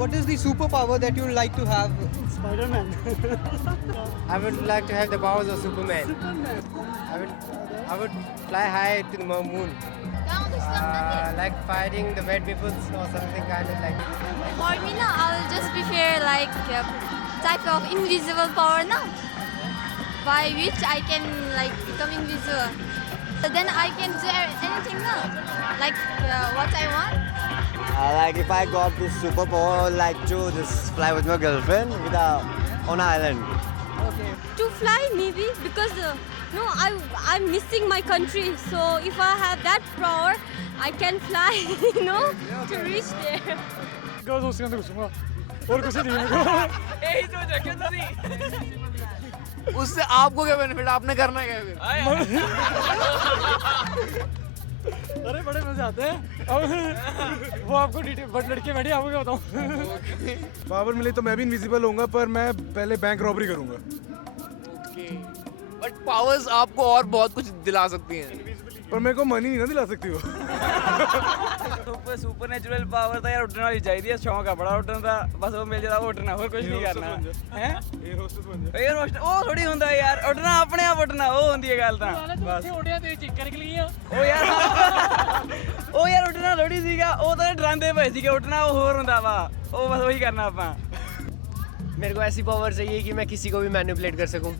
What is the superpower that you would like to have? Spider-Man. I would like to have the powers of Superman. I would fly high to the moon. Like fighting the bad people or something kind of like. For me, no, I will just prefer like type of invisible power, no, by which I can like become invisible. So then I can do anything, no, like what I want. Like if I got this superpower, like to just fly with my girlfriend on an island. To fly maybe because no, I'm missing my country. So if I have that power, I can fly, you know, to reach there. Girls दोस्ती में घुसूंगा और कुछ नहीं मेरे को यही सोच रखे तुसी उससे आपको क्या बेनिफिट आपने करना क्या फिर अरे बड़े मजे आते हैं अब वो आपको डिटेल बट लड़के बैठी आपको क्या बताऊं पावर मिले तो मैं भी इनविजिबल होऊंगा पर मैं पहले बैंक रॉबरी करूंगा बट पावर्स आपको और बहुत कुछ दिला सकती हैं पर मेरे को मनी नहीं ना दिला सकती वो सुपर नेचुरल पावर था यार उठने वाली चाहिए शौक है बड़ा उठने का बस वो मिल जाता वो उठना और कुछ नहीं करना है एयर होस्टेस बन जा एयर होस्ट ਉਹ ਥੋੜੀ ਹੁੰਦਾ ਯਾਰ ਉੱਠਣਾ ਆਪਣੇ ਆਪ ਉੱਠਣਾ ਉਹ ਹੁੰਦੀ ਹੈ ਗੱਲ ਤਾਂ बस उठिया ਤੇ ਚਿੱਕਰ ਨਿਕਲ ਗਈਆਂ ਉਹ ਯਾਰ ਉੱਠਣਾ ਥੋੜੀ ਸੀਗਾ ਉਹ ਤਾਂ ਡਰਾਂਦੇ ਪਏ ਸੀਗੇ ਉੱਠਣਾ ਉਹ ਹੋਰ ਹੁੰਦਾ ਵਾ ਉਹ ਬਸ ਉਹੀ ਕਰਨਾ ਆਪਾਂ मेरे को ऐसी पावर चाहिए कि मैं किसी को भी मैनिपुलेट कर सकूं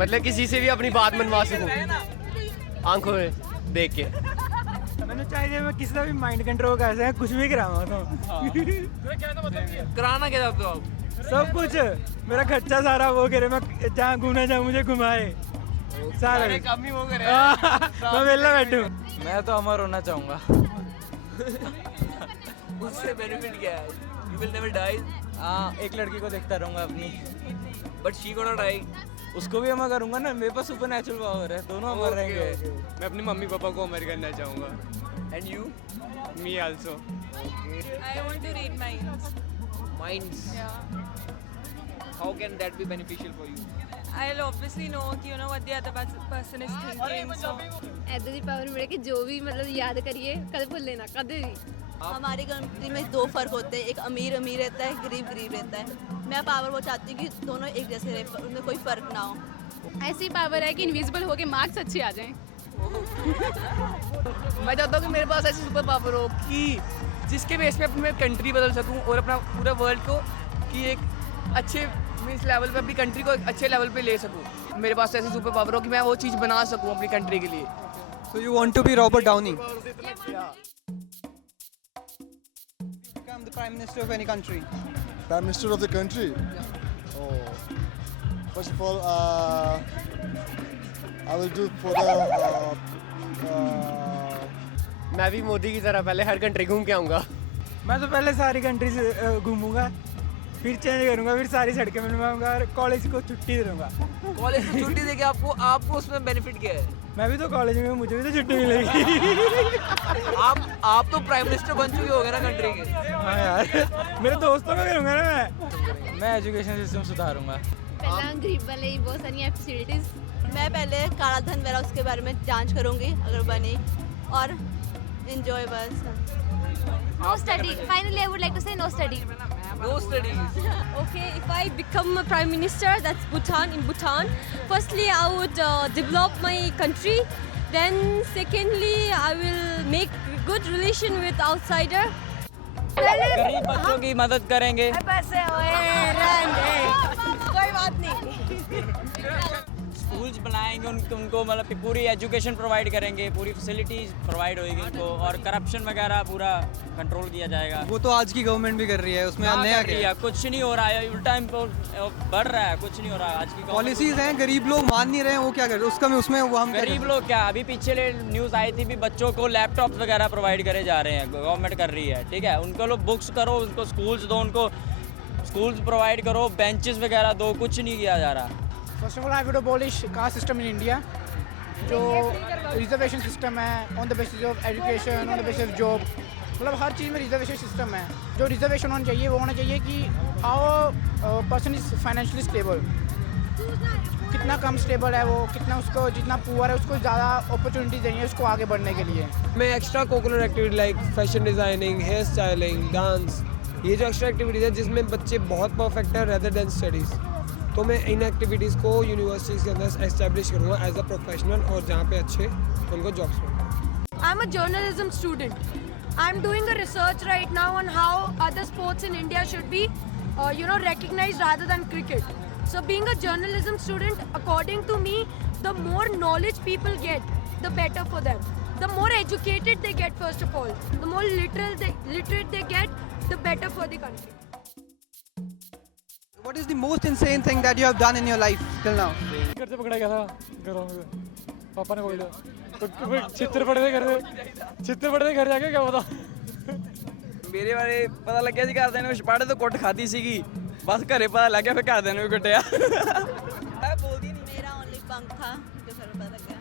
मतलब किसी से भी अपनी बात मनवा सकूं आंखों में देख के मैंने चाहिए मैं किसी का भी माइंड कंट्रोल कर सकें कुछ भी कराऊंगा तो कराना क्या चाहते हो आप सब कुछ मेरा खर्चा सारा वो करे मैं जहाँ घूमना चाहूँ मुझे घुमाए सारा कम ही वो करे मैं वेला बैठूं मैं तो अमर होना चाहूँगा उससे बेनिफिट क्या है यू विल नेवर डाई हाँ एक लड़की को देखता रहूँगा अपनी बट शी गोना डाई उसको भी अमर करूँगा ना मेरे पास सुपर नेचुरल पावर है दोनों अमर रहेंगे मैं अपनी मम्मी पापा को अमर करना चाहूँगा and you me also I want to read minds. minds how can that be beneficial for you I'll obviously know you know what the other person is thinking. So ऐसे ਦੀ power ਮਿਲੇ ਕਿ ਜੋ ਵੀ ਮਤਲਬ ਯਾਦ ਕਰੀਏ ਕਦੇ ਭੁੱਲੇ ਨਾ कभी भी हमारी कंट्री में दो फर्क होते हैं, एक अमीर अमीर रहता है, गरीब गरीब रहता है। मैं पावर वो चाहती हूँ कि दोनों एक जैसे रहे, उनमें कोई फर्क ना हो। ऐसी पावर है कि इनविजिबल होके मार्क्स अच्छे आ जाएं। मैं चाहता हूँ कि मेरे पास ऐसी सुपर पावर हो कि जिसके बेस पे अपनी मैं कंट्री बदल सकूँ और अपना पूरा वर्ल्ड को कि एक अच्छे इस लेवल पे अपनी कंट्री को एक अच्छे लेवल पे ले सकूँ। मेरे पास ऐसी सुपर पावर हो कि मैं वो चीज़ बना सकूँ अपनी कंट्री के लिए। So you want to be Robert Downey? Become the Prime Minister of any country. Prime Minister of the country? Oh. First of all, I will do for the मैं भी मोदी की तरह पहले हर कंट्री घूम के आऊँगा मैं तो पहले सारी कंट्रीज घूमूंगा फिर चेंज करूंगा फिर सारी सड़कें बनवाऊंगा और कॉलेज को छुट्टी दे दूंगा कॉलेज में छुट्टी देके आपको उसमें बेनिफिट क्या है मैं भी तो कॉलेज में हूँ मुझे भी तो छुट्टी मिलेगी आप तो प्राइम मिनिस्टर बन चुके होगे ना कंट्री के हाँ यार मेरे दोस्तों को करूंगा ना मैं एजुकेशन सिस्टम सुधारूंगा ਪਹਿਲਾਂ ਗਰੀਬਾਂ ਲਈ ਬਹੁਤ ਸਾਰੀਆਂ ਫੈਸਿਲਿਟੀਜ਼ मैं पहले काला धन वगैरह उसके बारे में जांच करूंगी अगर बनी और enjoy बस। No study. Finally, I would like to say no study. no studies Okay, if I become a prime minister, that's Bhutan, in Bhutan. Firstly, I would develop my country. Then, secondly, I will make good relation with outsider. गरीब बच्चों की मदद करेंगे पैसे कोई बात नहीं। Schools बनाएंगे उनको मतलब पूरी एजुकेशन प्रोवाइड करेंगे पूरी फैसिलिटीज प्रोवाइड होगी उनको और करप्शन वगैरह पूरा कंट्रोल किया जाएगा वो तो आज की गवर्नमेंट भी कर रही है उसमें नया क्या है? कुछ नहीं हो रहा है उल्टा बढ़ रहा है कुछ नहीं हो रहा है आज की पॉलिसीज हैं गरीब लोग मान नहीं रहे हैं वो क्या कर रहे हैं उसका में उसमें वो हम गरीब लोग क्या अभी पीछे न्यूज़ आई थी भी बच्चों को लैपटॉप वगैरह प्रोवाइड करे जा रहे हैं गवर्नमेंट कर रही है ठीक है उनको लोग बुक्स करो उनको स्कूल्स दो उनको स्कूल्स प्रोवाइड करो बेंचेस वगैरह दो कुछ नहीं किया जा रहा first of all I would abolish caste system in India जो रिजर्वेशन सिस्टम है on the basis of education on the basis of job मतलब हर चीज़ में रिजर्वेशन सिस्टम है जो रिजर्वेशन होना चाहिए वो होना चाहिए कि how person is financially stable कितना कम स्टेबल है वो कितना उसको जितना पुअर है उसको ज़्यादा अपॉर्चुनिटीज देनी है उसको आगे बढ़ने के लिए मैं extra curricular activity like fashion designing hair styling dance ये जो एक्स्ट्रा एक्टिविटीज़ है जिसमें बच्चे बहुत परफेक्ट है रेदर देन स्टडीज़, तो मैं इन एक्टिविटीज़ को यूनिवर्सिटीज़ के अंदर एस्टेब्लिश करूँगा एज अ प्रोफेशनल, और जहाँ पे अच्छे उनको जॉब्स मिलते हैं। I am a journalism student. I am doing a research right now on how other sports in India should be recognized rather than cricket. So being a journalism student, according to me, the more knowledge people get, the better for them. The more educated they get, first of all, the more literate they get, the better for the country. What is the most insane thing that you have done in your life till now? घर से पकड़ा गया था घरों में, पापा ने बोल दिया चित्र पढ़ने घर जाके क्या पता। ਮੇਰੇ ਬਾਰੇ ਪਤਾ ਲੱਗਿਆ ਸੀ ਘਰਦਿਆਂ ਨੇ ਛਪਾੜੇ ਤੋਂ ਕੁੱਟ ਖਾਧੀ ਸੀਗੀ, ਬਸ ਘਰੇ ਪਤਾ ਲੱਗਿਆ ਫਿਰ ਘਰਦਿਆਂ ਨੇ ਵੀ ਕੁੱਟਿਆ। ਮੈਂ ਬੋਲਦੀ ਨਹੀਂ, मेरा ओनली पंख था जो फिर पता लग गया।